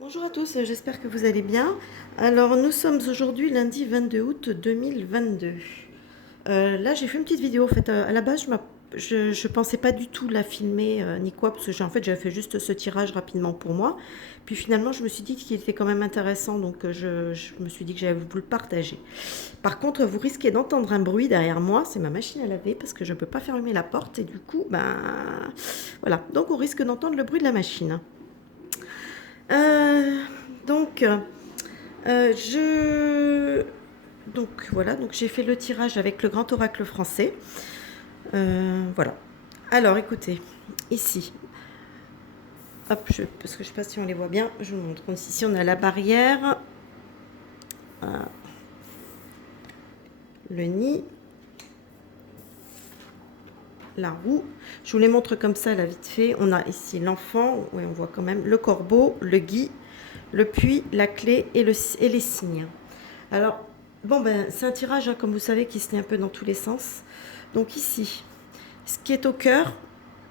Bonjour à tous, j'espère que vous allez bien. Alors nous sommes aujourd'hui lundi 22 août 2022. Là j'ai fait une petite vidéo en fait. À la base je pensais pas du tout la filmer ni quoi parce que j'avais fait juste ce tirage rapidement pour moi. Puis finalement je me suis dit qu'il était quand même intéressant donc je me suis dit que j'allais vous le partager. Par contre vous risquez d'entendre un bruit derrière moi, c'est ma machine à laver parce que je ne peux pas fermer la porte et du coup voilà, donc on risque d'entendre le bruit de la machine. Euh, donc, je... Donc voilà, donc j'ai fait le tirage avec le grand oracle français. Voilà. Alors écoutez, ici, hop, parce que je ne sais pas si on les voit bien, je vous montre. Ici on a la barrière, le nid, la roue. Je vous les montre comme ça là vite fait. On a ici l'enfant, oui on voit quand même, le corbeau, le gui, le puits, la clé et les signes. Alors, bon, c'est un tirage, hein, comme vous savez, qui se lit un peu dans tous les sens. Donc ici, ce qui est au cœur,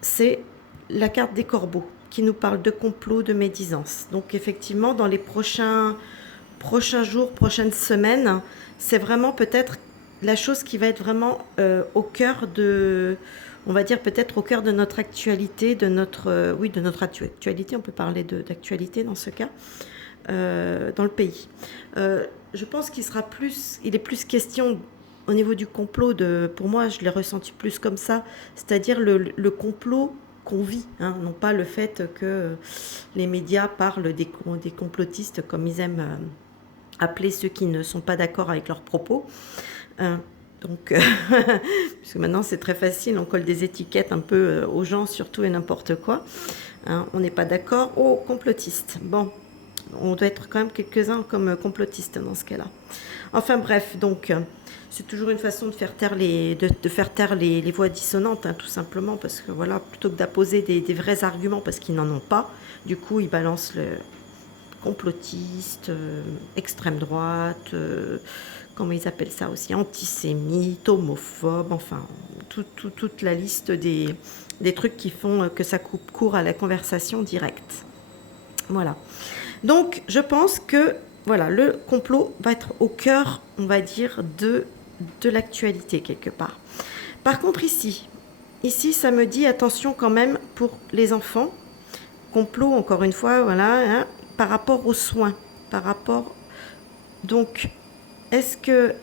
c'est la carte des corbeaux, qui nous parle de complot, de médisance. Donc effectivement, dans les prochains jours, prochaines semaines, c'est vraiment peut-être la chose qui va être vraiment au cœur de, on va dire peut-être au cœur de notre actualité, oui, de notre actualité, on peut parler d'actualité dans ce cas, dans le pays. Je pense il est plus question au niveau du complot, pour moi, je l'ai ressenti plus comme ça, c'est-à-dire le complot qu'on vit, hein, non pas le fait que les médias parlent des complotistes comme ils aiment appeler ceux qui ne sont pas d'accord avec leurs propos. Hein. Donc, puisque maintenant c'est très facile, on colle des étiquettes un peu aux gens, surtout et n'importe quoi. Hein, on n'est pas d'accord. Oh, complotiste. Bon, on doit être quand même quelques-uns comme complotistes dans ce cas-là. Enfin bref, donc c'est toujours une façon de faire taire les voix dissonantes, hein, tout simplement, parce que voilà, plutôt que d'apposer des vrais arguments parce qu'ils n'en ont pas, du coup ils balancent le complotiste, extrême droite, comment ils appellent ça aussi, antisémite, homophobe, enfin toute la liste des trucs qui font que ça coupe court à la conversation directe. Voilà. Donc, je pense que voilà, le complot va être au cœur, on va dire, de l'actualité quelque part. Par contre, ici, ça me dit attention quand même pour les enfants. Complot, encore une fois, voilà, hein, par rapport aux soins, par rapport. Donc, est-ce que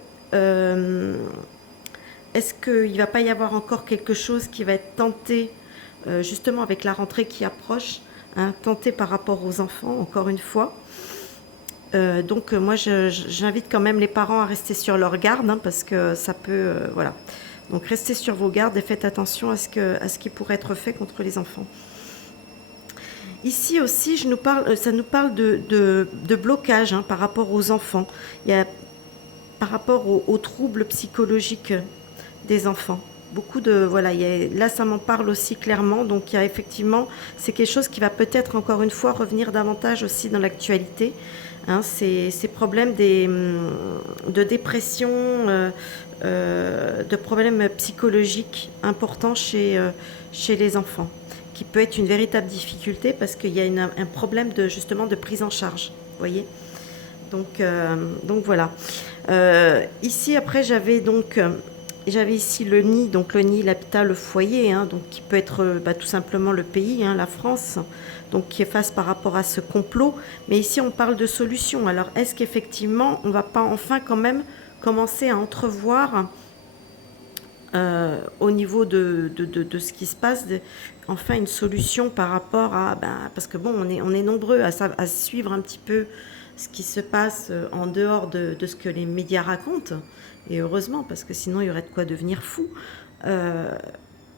est-ce qu'il ne va pas y avoir encore quelque chose qui va être tenté, justement avec la rentrée qui approche, hein, tenté par rapport aux enfants, encore une fois. Donc moi j'invite quand même les parents à rester sur leur garde, hein, parce que ça peut voilà. Donc restez sur vos gardes et faites attention à ce qui pourrait être fait contre les enfants. Ici aussi ça nous parle de blocage, hein, par rapport aux enfants. Il y a par rapport aux troubles psychologiques des enfants. Beaucoup de voilà, là ça m'en parle aussi clairement. Donc il y a effectivement, c'est quelque chose qui va peut-être encore une fois revenir davantage aussi dans l'actualité. Hein, ces problèmes de dépression, de problèmes psychologiques importants chez les enfants, qui peut être une véritable difficulté parce qu'il y a un problème justement de prise en charge. Vous voyez, donc voilà. Ici après j'avais ici le nid, donc le nid, l'habitat, le foyer, hein, donc qui peut être tout simplement le pays, hein, la France, donc qui est face par rapport à ce complot. Mais ici on parle de solution. Alors est-ce qu'effectivement on ne va pas enfin quand même commencer à entrevoir au niveau de ce qui se passe, enfin une solution par rapport à... parce que bon, on est nombreux à suivre un petit peu ce qui se passe en dehors de ce que les médias racontent. Et heureusement, parce que sinon il y aurait de quoi devenir fou. Euh,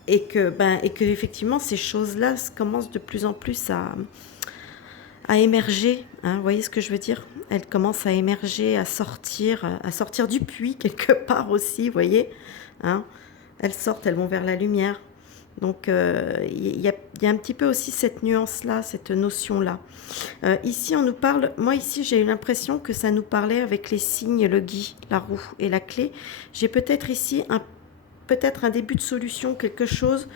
et que effectivement ces choses-là commencent de plus en plus à émerger, hein, vous voyez ce que je veux dire? Elles commencent à émerger, à sortir du puits quelque part aussi, vous voyez, hein? Elles sortent, elles vont vers la lumière. Donc y a un petit peu aussi cette nuance-là, cette notion-là. Ici, on nous parle, moi ici j'ai eu l'impression que ça nous parlait avec les signes, le gui, la roue et la clé. J'ai peut-être ici peut-être un début de solution, quelque chose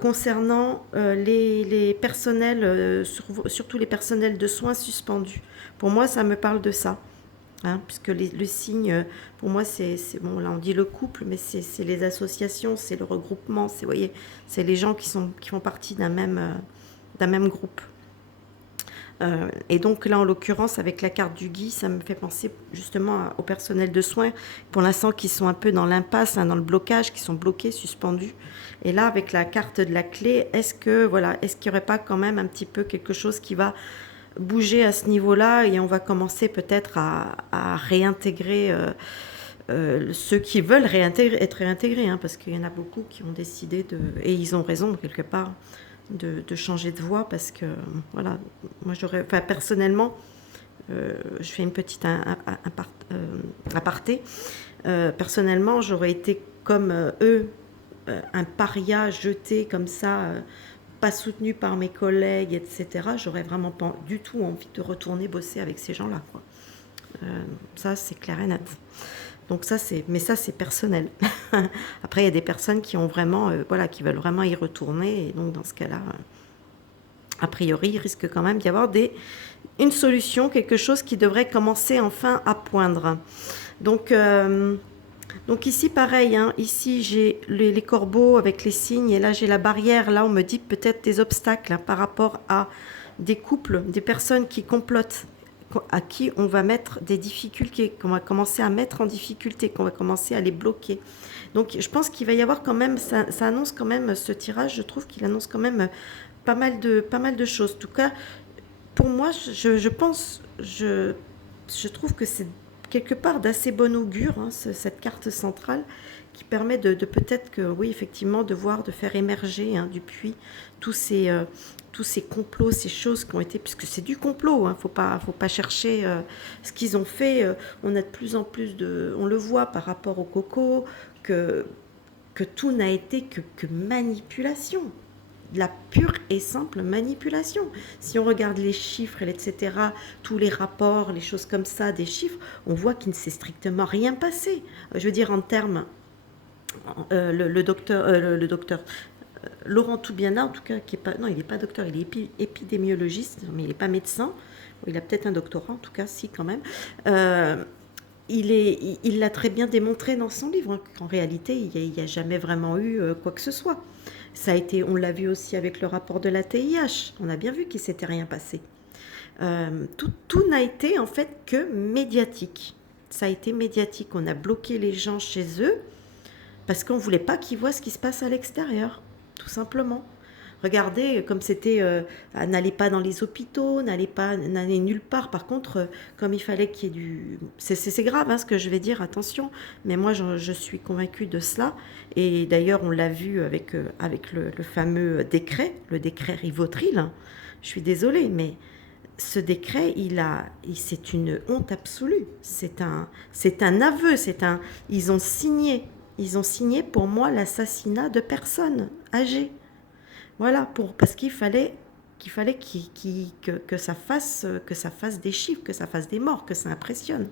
concernant les personnels, surtout les personnels de soins suspendus. Pour moi, ça me parle de ça. Hein, puisque le signe, pour moi, c'est bon, là on dit le couple, mais c'est les associations, c'est le regroupement, vous voyez, c'est les gens qui font partie d'un même groupe. Et donc là, en l'occurrence, avec la carte du Guy, ça me fait penser justement au personnel de soins, pour l'instant, qui sont un peu dans l'impasse, hein, dans le blocage, qui sont bloqués, suspendus. Et là, avec la carte de la clé, est-ce qu'il n'y aurait pas quand même un petit peu quelque chose qui va bouger à ce niveau-là, et on va commencer peut-être à réintégrer ceux qui veulent être réintégrés, hein, parce qu'il y en a beaucoup qui ont décidé et ils ont raison quelque part, de changer de voie, parce que voilà, moi personnellement, je fais une petite aparté, personnellement j'aurais été comme eux, un paria jeté comme ça, pas soutenu par mes collègues, etc. J'aurais vraiment pas du tout envie de retourner bosser avec ces gens-là, quoi. Ça, c'est clair et net. Donc mais ça, c'est personnel. Après, il y a des personnes qui ont vraiment, qui veulent vraiment y retourner. Et donc, dans ce cas-là, a priori, il risque quand même d'y avoir une solution, quelque chose qui devrait commencer enfin à poindre. Donc ici, pareil, hein, ici, j'ai les corbeaux avec les signes, et là, j'ai la barrière. Là, on me dit peut-être des obstacles, hein, par rapport à des couples, des personnes qui complotent, à qui on va mettre des difficultés, qu'on va commencer à mettre en difficulté, qu'on va commencer à les bloquer. Donc je pense qu'il va y avoir quand même, ça annonce quand même, ce tirage, je trouve qu'il annonce quand même pas mal de choses. En tout cas, pour moi, je trouve que c'est quelque part d'assez bon augure, hein, cette carte centrale, qui permet de peut-être que, oui, effectivement, de faire émerger, hein, du puits tous ces complots, ces choses qui ont été, puisque c'est du complot, hein, faut pas chercher ce qu'ils ont fait. On a de plus en plus on le voit par rapport au coco, que tout n'a été que manipulation. La pure et simple manipulation. Si on regarde les chiffres, etc., tous les rapports, les choses comme ça, des chiffres, on voit qu'il ne s'est strictement rien passé. Je veux dire, en termes, le docteur Laurent Toubiana, en tout cas, non, il n'est pas docteur, il est épidémiologiste, mais il n'est pas médecin. Il a peut-être un doctorat, en tout cas, si, quand même. Il l'a très bien démontré dans son livre, hein, qu'en réalité, il n'y a jamais vraiment eu quoi que ce soit. On l'a vu aussi avec le rapport de la TIH. On a bien vu qu'il ne s'était rien passé. Tout n'a été en fait que médiatique. Ça a été médiatique. On a bloqué les gens chez eux parce qu'on ne voulait pas qu'ils voient ce qui se passe à l'extérieur, tout simplement. Regardez, comme c'était, n'allez pas dans les hôpitaux, n'allez nulle part. Par contre, comme il fallait qu'il y ait du... C'est grave, hein, ce que je vais dire, attention. Mais moi, je suis convaincue de cela. Et d'ailleurs, on l'a vu avec le fameux décret, le décret Rivotril. Je suis désolée, mais ce décret, c'est une honte absolue. C'est un aveu. Ils ont signé pour moi l'assassinat de personnes âgées. Voilà, parce qu'il fallait que ça fasse des chiffres, que ça fasse des morts, que ça impressionne.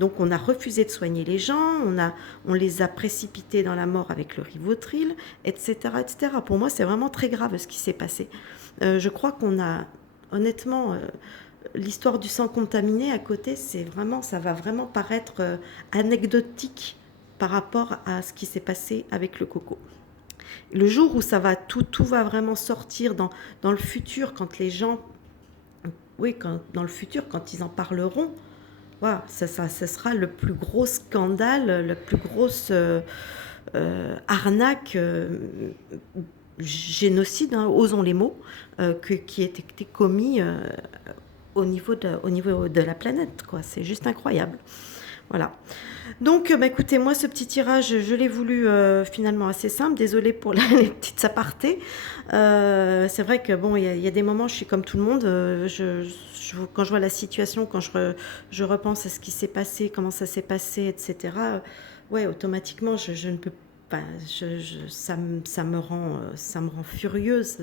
Donc on a refusé de soigner les gens, on les a précipités dans la mort avec le Rivotril, etc., etc. Pour moi, c'est vraiment très grave ce qui s'est passé. Je crois qu'on a, honnêtement, l'histoire du sang contaminé à côté, ça va vraiment paraître anecdotique par rapport à ce qui s'est passé avec le coco. Le jour où tout va vraiment sortir dans le futur, quand les gens, dans le futur, quand ils en parleront, voilà, ça sera le plus gros scandale, la plus grosse arnaque, génocide, hein, osons les mots, qui a été commis au niveau de la planète, quoi. C'est juste incroyable. Voilà. Donc, écoutez, moi, ce petit tirage, je l'ai voulu finalement assez simple. Désolée pour les petites apartés. C'est vrai que, bon, il y a des moments, je suis comme tout le monde. Quand je vois la situation, quand je repense à ce qui s'est passé, comment ça s'est passé, etc., ouais, automatiquement, je ne peux pas... ça me rend furieuse.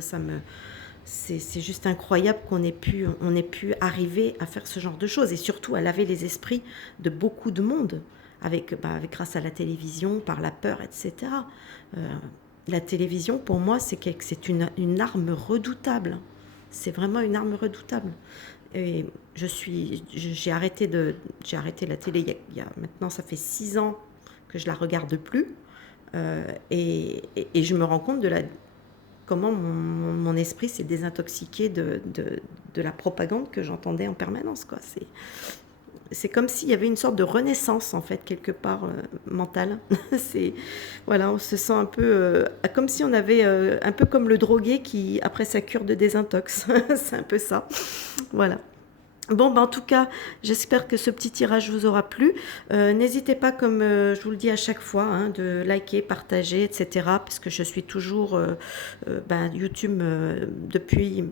C'est juste incroyable qu'on ait pu arriver à faire ce genre de choses, et surtout à laver les esprits de beaucoup de monde grâce à la télévision, par la peur, etc. la télévision, pour moi, c'est une arme redoutable. C'est vraiment une arme redoutable. Et j'ai arrêté la télé maintenant, ça fait 6 ans que je la regarde plus. Et je me rends compte comment mon esprit s'est désintoxiqué de la propagande que j'entendais en permanence, quoi. C'est comme s'il y avait une sorte de renaissance, en fait, quelque part, mentale. Voilà, on se sent un peu comme si on avait, un peu comme le drogué qui, après sa cure de désintox. C'est un peu ça. Voilà. Bon, en tout cas, j'espère que ce petit tirage vous aura plu. N'hésitez pas, comme je vous le dis à chaque fois, hein, de liker, partager, etc. Parce que je suis toujours YouTube depuis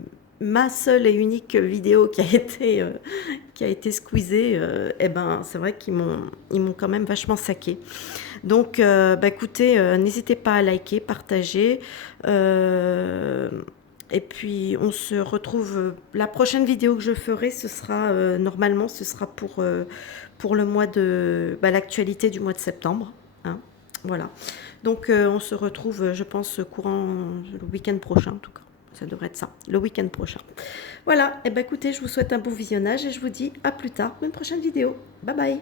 ma seule et unique vidéo qui a été squeezée. C'est vrai ils m'ont quand même vachement saqué. Donc, écoutez, n'hésitez pas à liker, partager. Et puis, on se retrouve. La prochaine vidéo que je ferai, ce sera normalement, ce sera pour le mois l'actualité du mois de septembre. Hein, voilà. Donc, on se retrouve, je pense, courant le week-end prochain, en tout cas. Ça devrait être ça, le week-end prochain. Voilà. Et écoutez, je vous souhaite un bon visionnage et je vous dis à plus tard pour une prochaine vidéo. Bye bye.